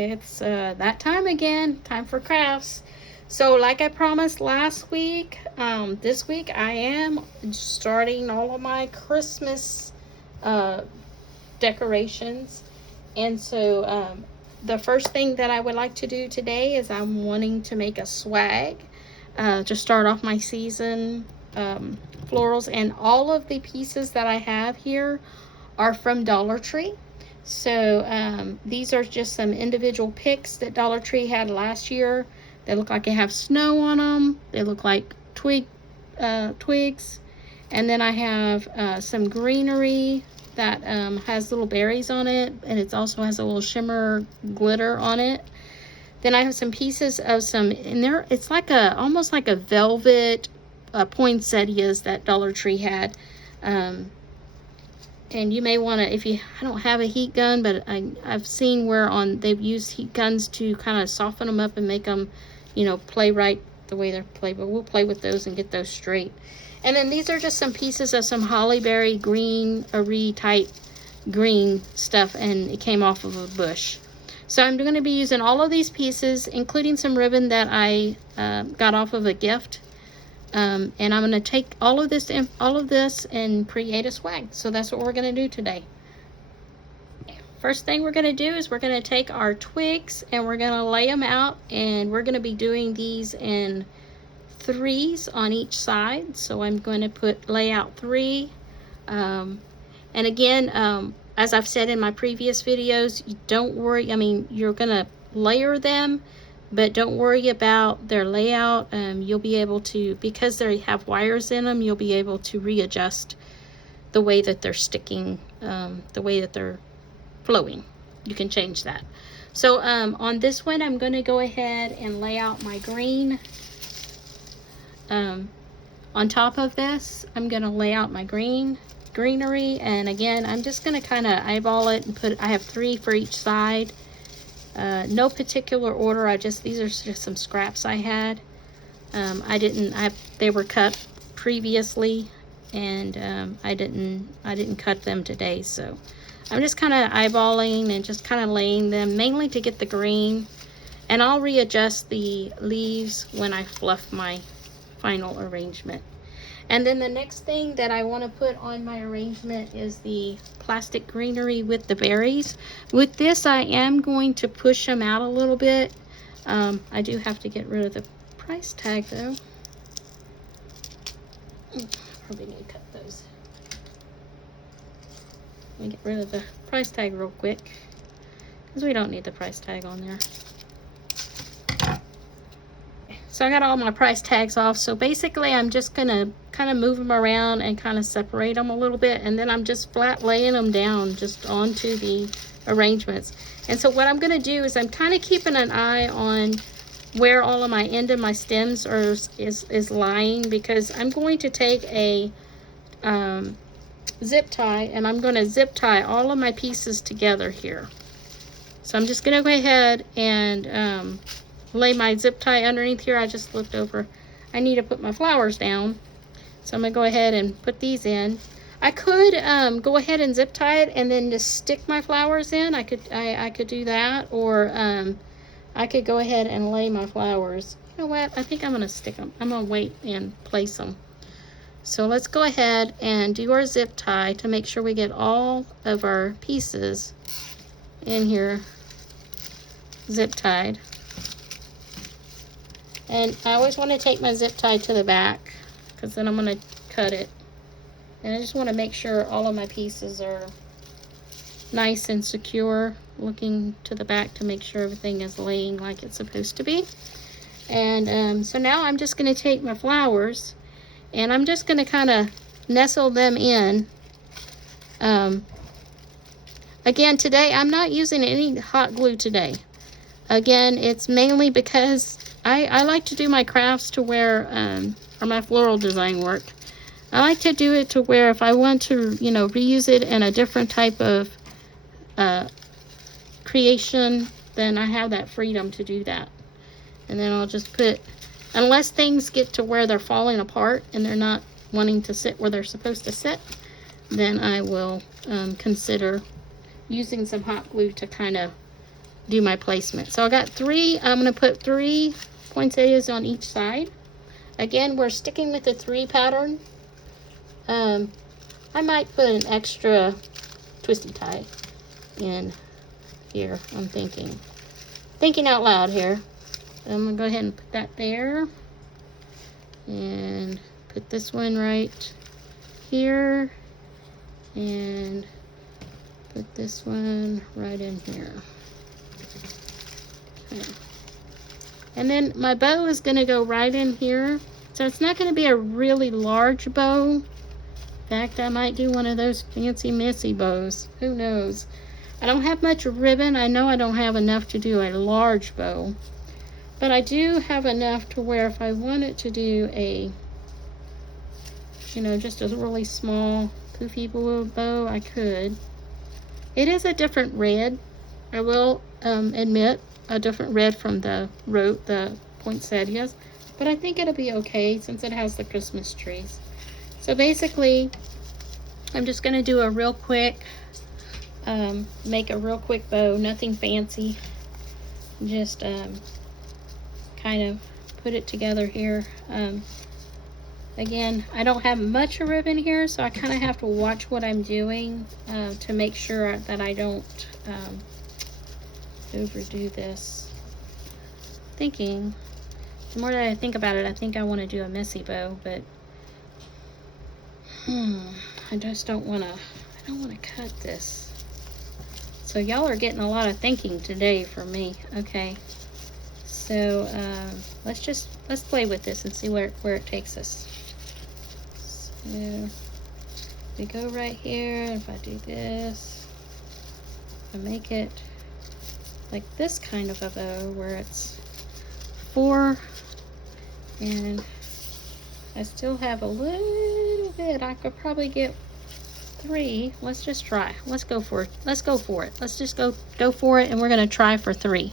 it's that time again, time for crafts. So like I promised last week, this week I am starting all of my Christmas decorations. And so the first thing that I would like to do today is I'm wanting to make a swag to start off my season florals. And all of the pieces that I have here are from Dollar Tree. So these are just some individual picks that Dollar Tree had last year. They look like they have snow on them. They look like twigs. And then I have some greenery that has little berries on it, and it also has a little shimmer glitter on it. Then I have some pieces of some in there. It's like almost like a velvet poinsettias that Dollar Tree had. And you may want to, I don't have a heat gun, but I've seen where they've used heat guns to kind of soften them up and make them, play right the way they're played. But we'll play with those and get those straight. And then these are just some pieces of some hollyberry green, type green stuff, and it came off of a bush. So I'm going to be using all of these pieces, including some ribbon that I got off of a gift. And I'm going to take all of this and create a swag. So that's what we're going to do today. First thing we're going to do is we're going to take our twigs and we're going to lay them out, and we're going to be doing these in threes on each side. So I'm going to lay out 3. And again, as I've said in my previous videos, don't worry. You're going to layer them, but don't worry about their layout. You'll be able to, because they have wires in them, you'll be able to readjust the way that they're sticking, the way that they're flowing. You can change that. So on this one, I'm going to go ahead and lay out my green. On top of this, I'm going to lay out my greenery. And again, I'm just going to kind of eyeball it and I have 3 for each side. No particular order. These are just some scraps I had. They were cut previously, and I didn't cut them today. So I'm just kind of eyeballing and just kind of laying them, mainly to get the green. And I'll readjust the leaves when I fluff my final arrangement. And then the next thing that I want to put on my arrangement is the plastic greenery with the berries. With this, I am going to push them out a little bit. I do have to get rid of the price tag though. Probably need to cut those. Let me get rid of the price tag real quick, because we don't need the price tag on there. So I got all my price tags off. So basically I'm just gonna kind of move them around and kind of separate them a little bit, and then I'm just flat laying them down just onto the arrangements. And so what I'm gonna do is I'm kind of keeping an eye on where all of my end of my stems is lying, because I'm going to take a zip tie, and I'm going to zip tie all of my pieces together here. So I'm just going to go ahead and lay my zip tie underneath here. I just looked over. I need to put my flowers down. So I'm going to go ahead and put these in. I could go ahead and zip tie it and then just stick my flowers in. I could do that, or I could go ahead and lay my flowers. You know what? I think I'm going to stick them. I'm going to wait and place them. So let's go ahead and do our zip tie to make sure we get all of our pieces in here zip tied. And I always want to take my zip tie to the back, because then I'm going to cut it. And I just want to make sure all of my pieces are nice and secure, looking to the back to make sure everything is laying like it's supposed to be. And so now I'm just going to take my flowers, and I'm just going to kind of nestle them in. Again, today I'm not using any hot glue today. Again, it's mainly because I like to do my crafts to where, or my floral design work, I like to do it to where if I want to, reuse it in a different type of creation, then I have that freedom to do that. And then I'll just put, unless things get to where they're falling apart and they're not wanting to sit where they're supposed to sit, then I will consider using some hot glue to kind of do my placement. So I got three. I'm going to put 3 poinsettias on each side. Again, we're sticking with the 3 pattern. I might put an extra twisty tie in here. I'm thinking out loud here. I'm gonna go ahead and put that there, and put this one right here, and put this one right in here. Okay. And then my bow is gonna go right in here. So it's not gonna be a really large bow. In fact, I might do one of those fancy messy bows. Who knows? I don't have much ribbon. I know I don't have enough to do a large bow. But I do have enough to where if I wanted to do a, you know, just a really small poofy bow, I could. It is a different red. I will admit, a different red from the poinsettias. But I think it'll be okay since it has the Christmas trees. So basically, I'm just going to do a real quick, make a real quick bow, nothing fancy. Just kind of put it together here. Again, I don't have much ribbon here, so I kind of have to watch what I'm doing to make sure that I don't overdo this. Thinking, the more that I think about it, I think I want to do a messy bow, but I just don't want to cut this. So y'all are getting a lot of thinking today from me. Okay, so let's play with this and see where it takes us. So we go right here. If I do this, I make it like this kind of a bow where it's 4, and I still have a little bit. I could probably get 3. Let's just try. Let's go for it. Let's go for it. Let's just go for it, and we're going to try for 3.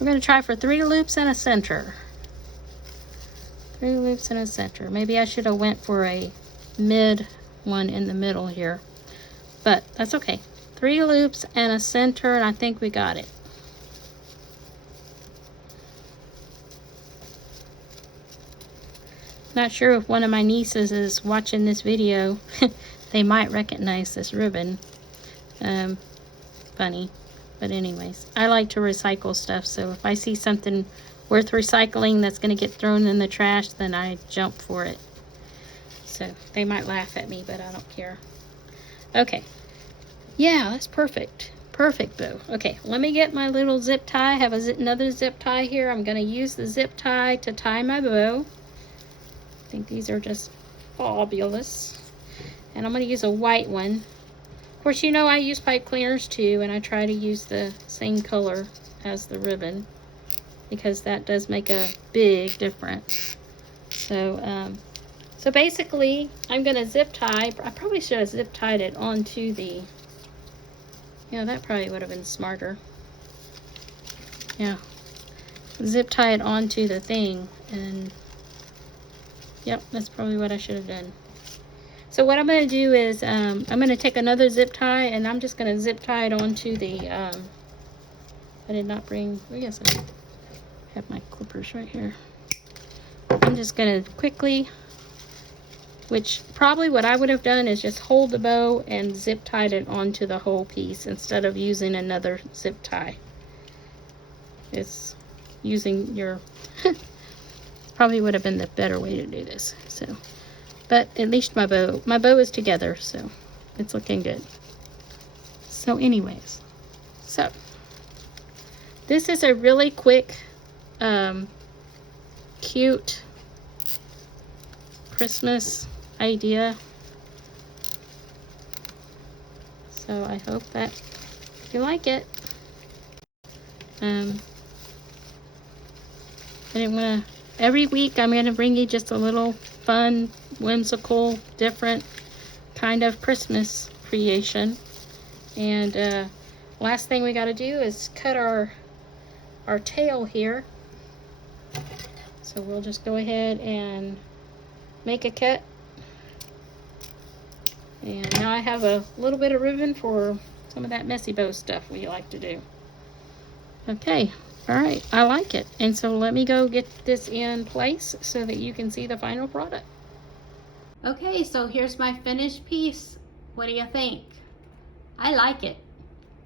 We're going to try for 3 loops and a center. 3 loops and a center. Maybe I should have went for a mid one in the middle here, but that's okay. 3 loops and a center, and I think we got it. Not sure if one of my nieces is watching this video. They might recognize this ribbon. Funny. But anyways, I like to recycle stuff, so if I see something worth recycling that's going to get thrown in the trash, then I jump for it. So they might laugh at me, but I don't care. Okay. Yeah, that's perfect. Perfect bow. Okay, let me get my little zip tie. I have another zip tie here. I'm going to use the zip tie to tie my bow. I think these are just fabulous. And I'm going to use a white one. Of course, you know I use pipe cleaners too, and I try to use the same color as the ribbon because that does make a big difference. So, so basically, I'm going to zip tie. I probably should have zip tied it onto the, yeah, that probably would have been smarter. Yeah, zip tie it onto the thing, and yep, that's probably what I should have done. So what I'm going to do is I'm going to take another zip tie, and I'm just going to zip tie it onto the, I did not bring, I guess I have my clippers right here. I'm just going to quickly, which probably what I would have done is just hold the bow and zip tied it onto the whole piece instead of using another zip tie. It's using your, probably would have been the better way to do this. So. But at least my bow is together, so it's looking good. So anyways, so this is a really quick, cute Christmas idea. So I hope that you like it. I didn't want to, every week I'm going to bring you just a little fun, whimsical, different kind of Christmas creation. And last thing we got to do is cut our tail here. So we'll just go ahead and make a cut. And now I have a little bit of ribbon for some of that messy bow stuff we like to do. Okay, all right, I like it. And so let me go get this in place so that you can see the final product. Okay, so here's my finished piece. What do you think? I like it.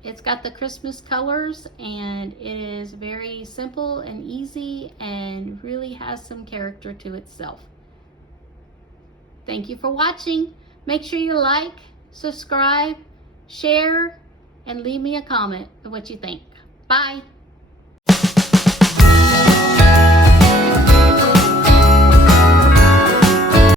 It's got the Christmas colors and it is very simple and easy and really has some character to itself. Thank you for watching. Make sure you like, subscribe, share, and leave me a comment of what you think. Bye.